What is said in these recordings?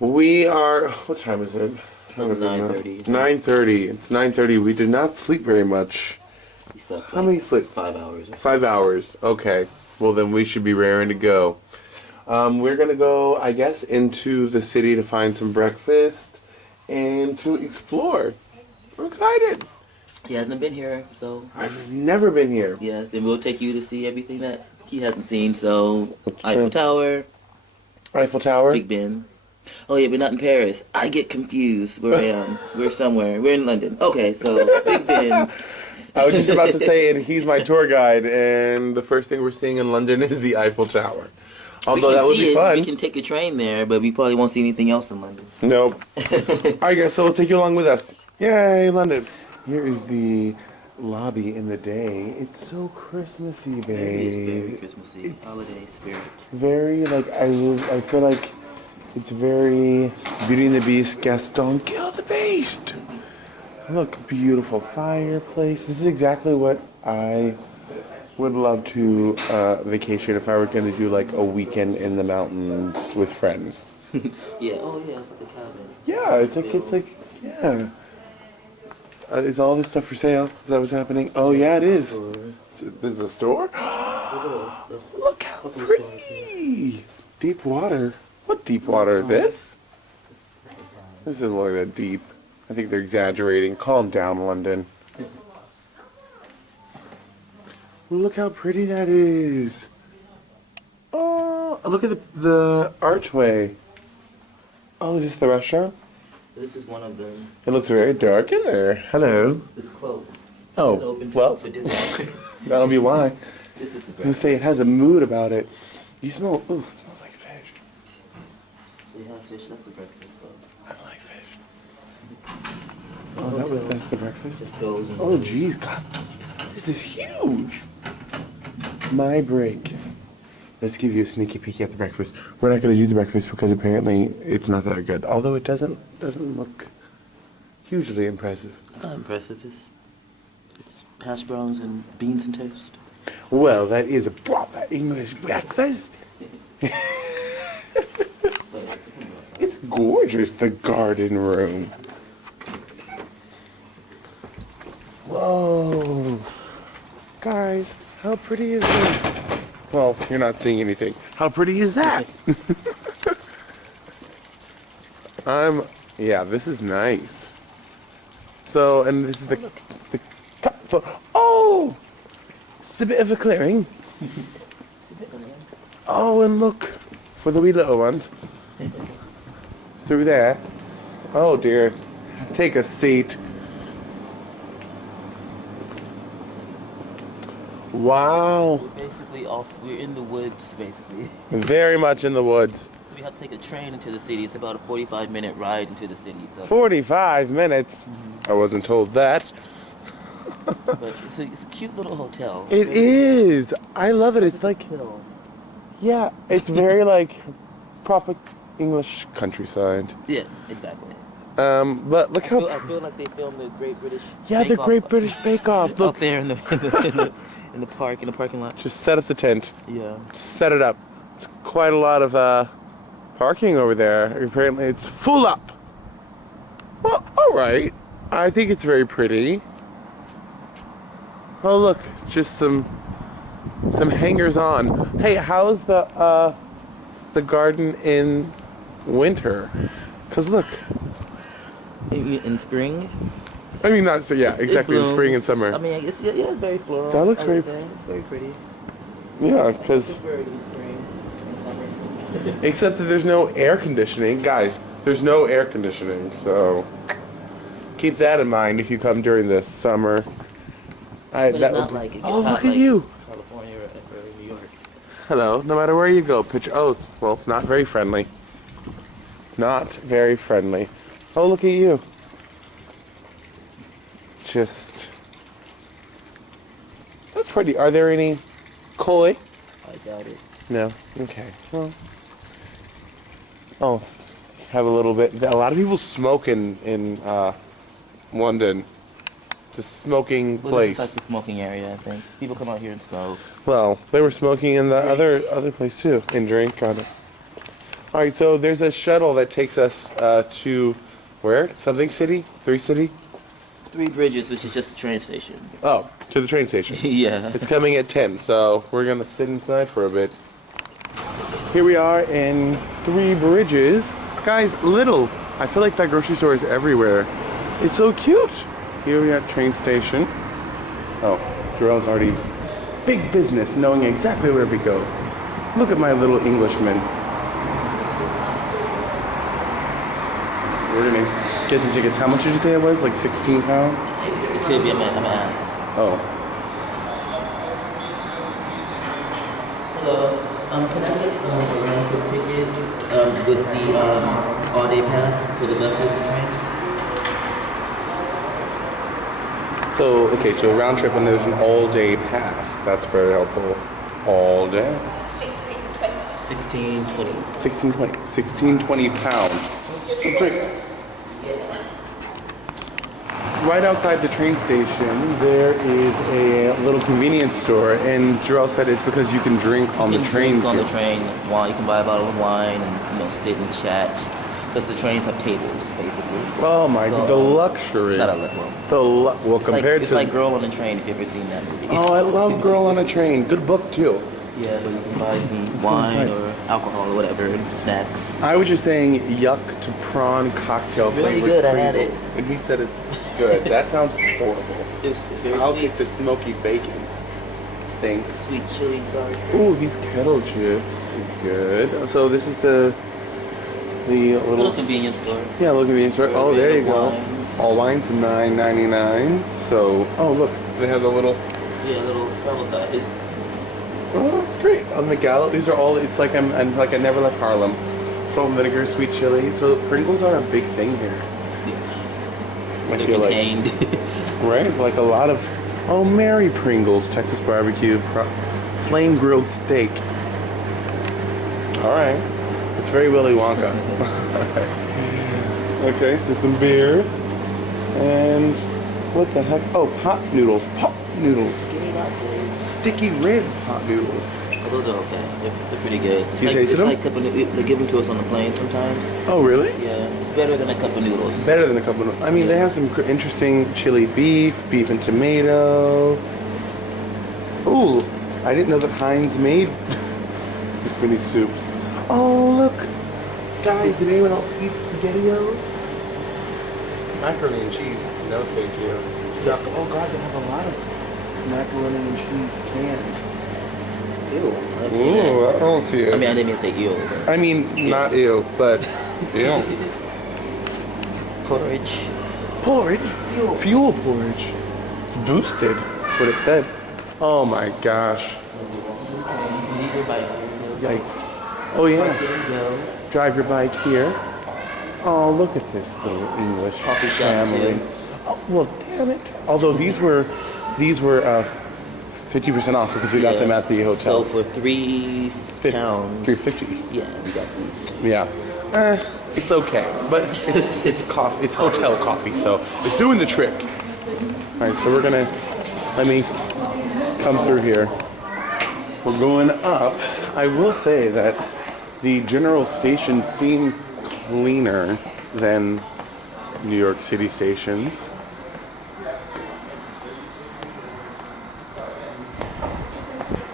We are. What time is it? It's like 9:30. 9:30. It's 9:30. We did not sleep very much. We slept How many sleep? 5 hours. 5 hours. Okay. Well, then we should be raring to go. We're gonna go, I guess, into the city to find some breakfast and to explore. I'm excited. He hasn't been here, so I've never been here. yes. Then we'll take you to see everything that he hasn't seen. So Eiffel Tower, Eiffel Tower. Big Ben. Oh yeah, we're not in Paris. I get confused where I am. We're somewhere. We're in London. Okay, so Big Ben. I was just about to say, and he's my tour guide, and the first thing we're seeing in London is the Eiffel Tower. Although that would be fun. We can take a train there, but we probably won't see anything else in London. Nope. Alright guys, so we'll take you along with us. Yay, London. Here is the lobby in the day. It's so Christmassy, babe. It is very Christmassy. It's holiday spirit. Very, like, I feel like it's very Beauty and the Beast, Gaston, kill the beast. Look, beautiful fireplace. This is exactly what I would love to vacation if I were going to do like a weekend in the mountains with friends. Yeah. Oh yeah, it's like the cabin. Yeah, it's like yeah. Is all this stuff for sale? Is that what's happening? Oh yeah, it is. So, there's a store. Look how pretty. Deep water. What deep water? This? This doesn't look that deep. I think they're exaggerating. Calm down, London. Look how pretty that is. Oh, look at the archway. Oh, is this the restaurant? This is one of them. It looks very dark in there. Hello. It's closed. Oh, It's open well. for discount. That'll be why. This is the You breakfast. say it has a mood about it. You smell. Ooh, it smells like fish. We have fish. That's the breakfast though. I like fish. Oh, that's the breakfast. Just goes and Oh, geez, God, this is huge. My break. Let's give you a sneaky peek at the breakfast. We're not going to do the breakfast because apparently it's not that good. Although it doesn't look hugely impressive. not impressive. It's hash browns and beans and toast. Well, that is a proper English breakfast. It's gorgeous, the garden room. Whoa. Guys, how pretty is this? Well, you're not seeing anything. How pretty is that? Yeah, this is nice. So, and this is the cup for, oh! It's a bit of a clearing. Oh, and look, for the wee little ones. Through there. Oh dear. Take a seat. Wow. We're in the woods, basically. Very much in the woods. So we have to take a train into the city. It's about a 45-minute ride into the city. So, 45 minutes. I wasn't told that. but it's a cute little hotel. It is. I love it. It's like, Hill. yeah, it's very like proper English countryside. Yeah, exactly. But look how. I feel like they filmed the Great British. Yeah, the Bake Off Great British Bake Off. out Look, there in the parking lot. just set up the tent. Yeah. Just set it up. It's quite a lot of parking over there. Apparently, it's full up. Well, all right. I think it's very pretty. Oh, look, just some hangers on. Hey, how's the garden in winter? 'Cause look, In spring. I mean, not so. Yeah, exactly. In blooms. spring and summer. I mean, I guess it's very floral. That looks I would very- say. It's very pretty. Yeah, It's because very in spring and summer. except that there's no air conditioning, guys. There's no air conditioning, so keep that in mind if you come during the summer. But it's That not would- like it gets oh, hot look at like you. California or New York. Hello. No matter where you go, picture. Oh, well, not very friendly. Not very friendly. Oh, look at you. Just. That's pretty. Are there any koi? I doubt it. No. Okay. Well. Oh, have a little bit. A lot of people smoke in London. It's a smoking Well, place. it's like the smoking area, I think. People come out here and smoke. Well, they were smoking in the other place too, and drink on it. All right, so there's a shuttle that takes us to where? Something City? 3 City? 3 Bridges, which is just a train station. Oh, to the train station. Yeah. It's coming at 10, so we're gonna sit inside for a bit. Here we are in 3 Bridges. Guys, little. I feel like that grocery store is everywhere. It's so cute. Here we are at train station. Oh, Jarrell's already big business, knowing exactly where we go. Look at my little Englishman. We're gonna get the tickets. How much did you say it was? Like 16 pounds? It could be, I'm gonna ask. Oh. Hello. Can I get a round trip ticket with the all-day pass for the buses and trains? So, okay, so round trip and there's an all-day pass. That's very helpful. All day? 1620. 1620. 1620 pounds. So great. Right outside the train station, there is a little convenience store, and Jarrell said it's because you can drink on the train. Drink on the train. Wine. You can buy a bottle of wine and sit and chat, because the trains have tables, basically. Oh my, So, the luxury. Not a well. Well, compared It's to like Girl on the Train. If you've ever seen that movie. Oh, I love Girl on a Train. Good book too. Yeah, but you can buy the wine or alcohol or whatever, and snacks. I was just saying yuck to prawn cocktail Really flavored good, I had Pringles. it. And he said it's good. That sounds horrible. It's very I'll sweet. take the smoky bacon. Thanks. Sweet chili, sorry. Ooh, these kettle chips. Good. So this is the Little convenience store. yeah, little convenience store. Oh, there you go. Wines. All wines $9.99. So oh look, they have the little. Yeah, little travel size. Oh, that's great. On the gallo, these are all. It's like I'm like I never left Harlem. Salt and vinegar, sweet chili. So Pringles are a big thing here. I They're feel contained. Right? Like a lot of, oh, Mary Pringles, Texas barbecue, flame grilled steak. All right. It's very Willy Wonka. Okay, so some beers. And what the heck? Oh, pot noodles. Pot noodles. Sticky rib pot noodles. Oh, those are okay. They're pretty good. It's You tasted them? Like they give them to us on the plane sometimes. Oh, really? Yeah, it's better than a cup of noodles. Better than a couple of, I mean, they have some interesting chili beef and tomato. Ooh, I didn't know that Heinz made this many soups. Oh, look. Guys, did anyone else eat SpaghettiOs? Macaroni and cheese. No, thank you. Yuck. Oh, God, they have a lot of macaroni and cheese canned. Ew. Ooh, I don't see it. I mean, I didn't mean to say ew. But I mean, not ew, but ew. porridge. Porridge? Fuel porridge. It's boosted. That's what it said. Oh my gosh. Leave your bike. Yikes. Oh yeah. Go. Drive your bike here. Oh, look at this little English Coffee shop, family. too. Oh, well, damn it. Although these were 50% off because we got them at the hotel. So for £3, $3.50. yeah, we got these. Yeah. It's okay, but it's coffee. It's hotel coffee, so it's doing the trick. All right, so let me come through here. We're going up. I will say that the general stations seem cleaner than New York City stations.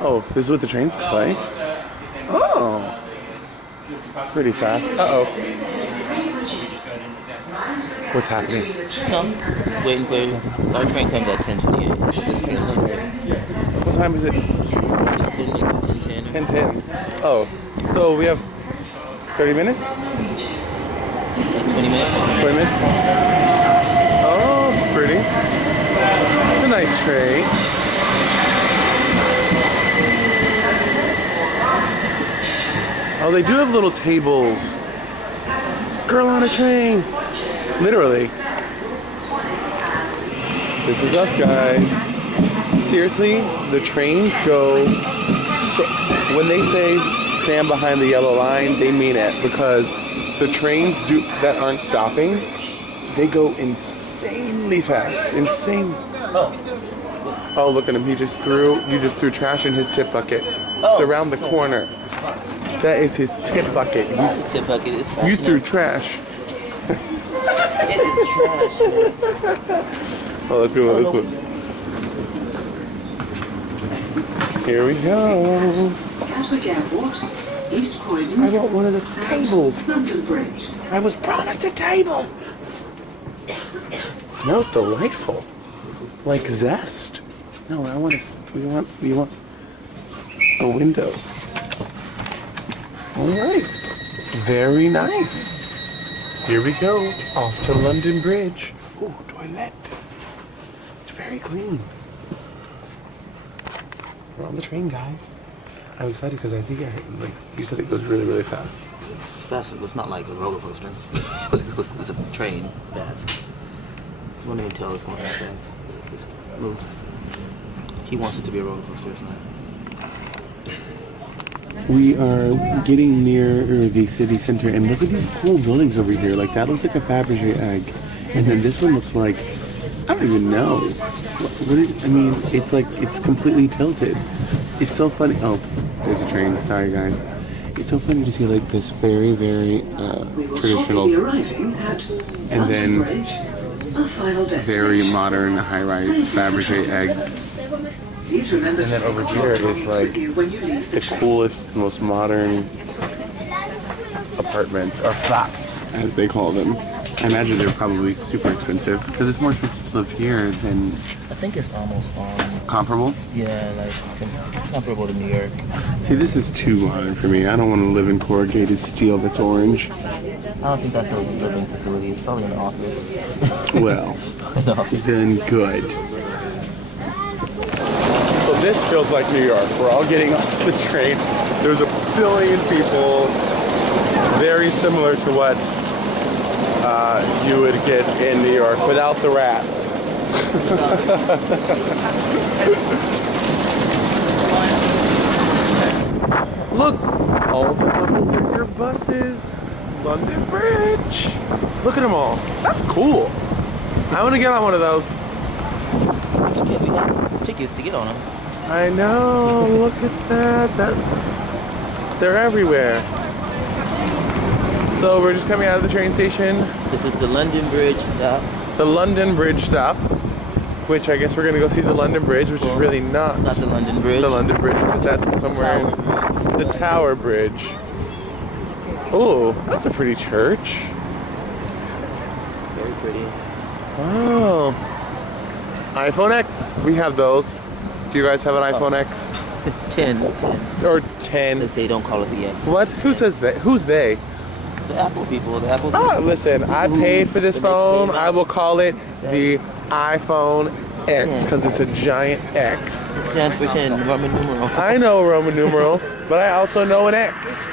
Oh, this is what the trains play? Oh. Pretty fast. Uh-oh. What's happening? No, just waiting for our train comes at 10:28. This train comes at What time is it? 10:10. 10:10. Oh, so we have 30 minutes? Like 20 minutes. 20 minutes? Oh, it's pretty. It's a nice train. Oh, they do have little tables. Girl on a train. Literally. This is us, guys. Seriously, the trains go, so, when they say stand behind the yellow line, they mean it, because the trains that aren't stopping, they go insanely fast. Insane. Oh, look at him. You just threw trash in his tip bucket. It's around the corner. That is his tip bucket. His tip bucket is trash. You threw enough. trash. It is trash. Oh, let's go on this one. Here we go. Gatwick Airport, East Croydon, I want one of the tables. London Bridge. I was promised a table. Smells delightful, like zest. No, I want we want a window. All right, very nice. Here we go, off to London Bridge. Ooh, toilet. It's very clean. We're on the train, guys. I'm excited because I think you said it goes really, really fast. It's fast. It's not like a roller coaster. It's a train fast. You won't even tell it's going that fast. It moves. He wants it to be a roller coaster. It's not. We are getting near the city center, and look at these cool buildings over here. Like, that looks like a Fabergé egg. And then this one looks like, I don't even know. I mean, it's like, it's completely tilted. It's so funny. Oh, there's a train. Sorry, guys. It's so funny to see, like, this very, very traditional, and then very modern high-rise Fabergé egg. And then over here is like the coolest, most modern apartments, or flats, as they call them. I imagine they're probably super expensive because it's more expensive to live here than. I think it's almost comparable. Yeah, like comparable to New York. See, this is too modern for me. I don't want to live in corrugated steel that's orange. I don't think that's a living facility. It's probably an office. Well, then good. So this feels like New York. We're all getting off the train. There's a billion people. Very similar to what you would get in New York without the rats. Look, all the double-decker buses. London Bridge. Look at them all. That's cool. I want to get on one of those. Yeah, we have tickets to get on them. I know. Look at that. They're everywhere. So we're just coming out of the train station. This is the London Bridge stop. The London Bridge stop, which I guess we're gonna go see the London Bridge, which is really not the London Bridge. The London Bridge, because that's somewhere in the Tower Bridge. Oh, that's a pretty church. Very pretty. Wow. iPhone X. We have those. Do you guys have an iPhone X? 10. Or 10? If they don't call it the X. What? Who says that? Who's they? The Apple people. The Apple people. Ah, listen, I paid for this phone. I will call it the iPhone X because it's a giant X. Stands for 10, Roman numeral. I know Roman numeral, but I also know an X.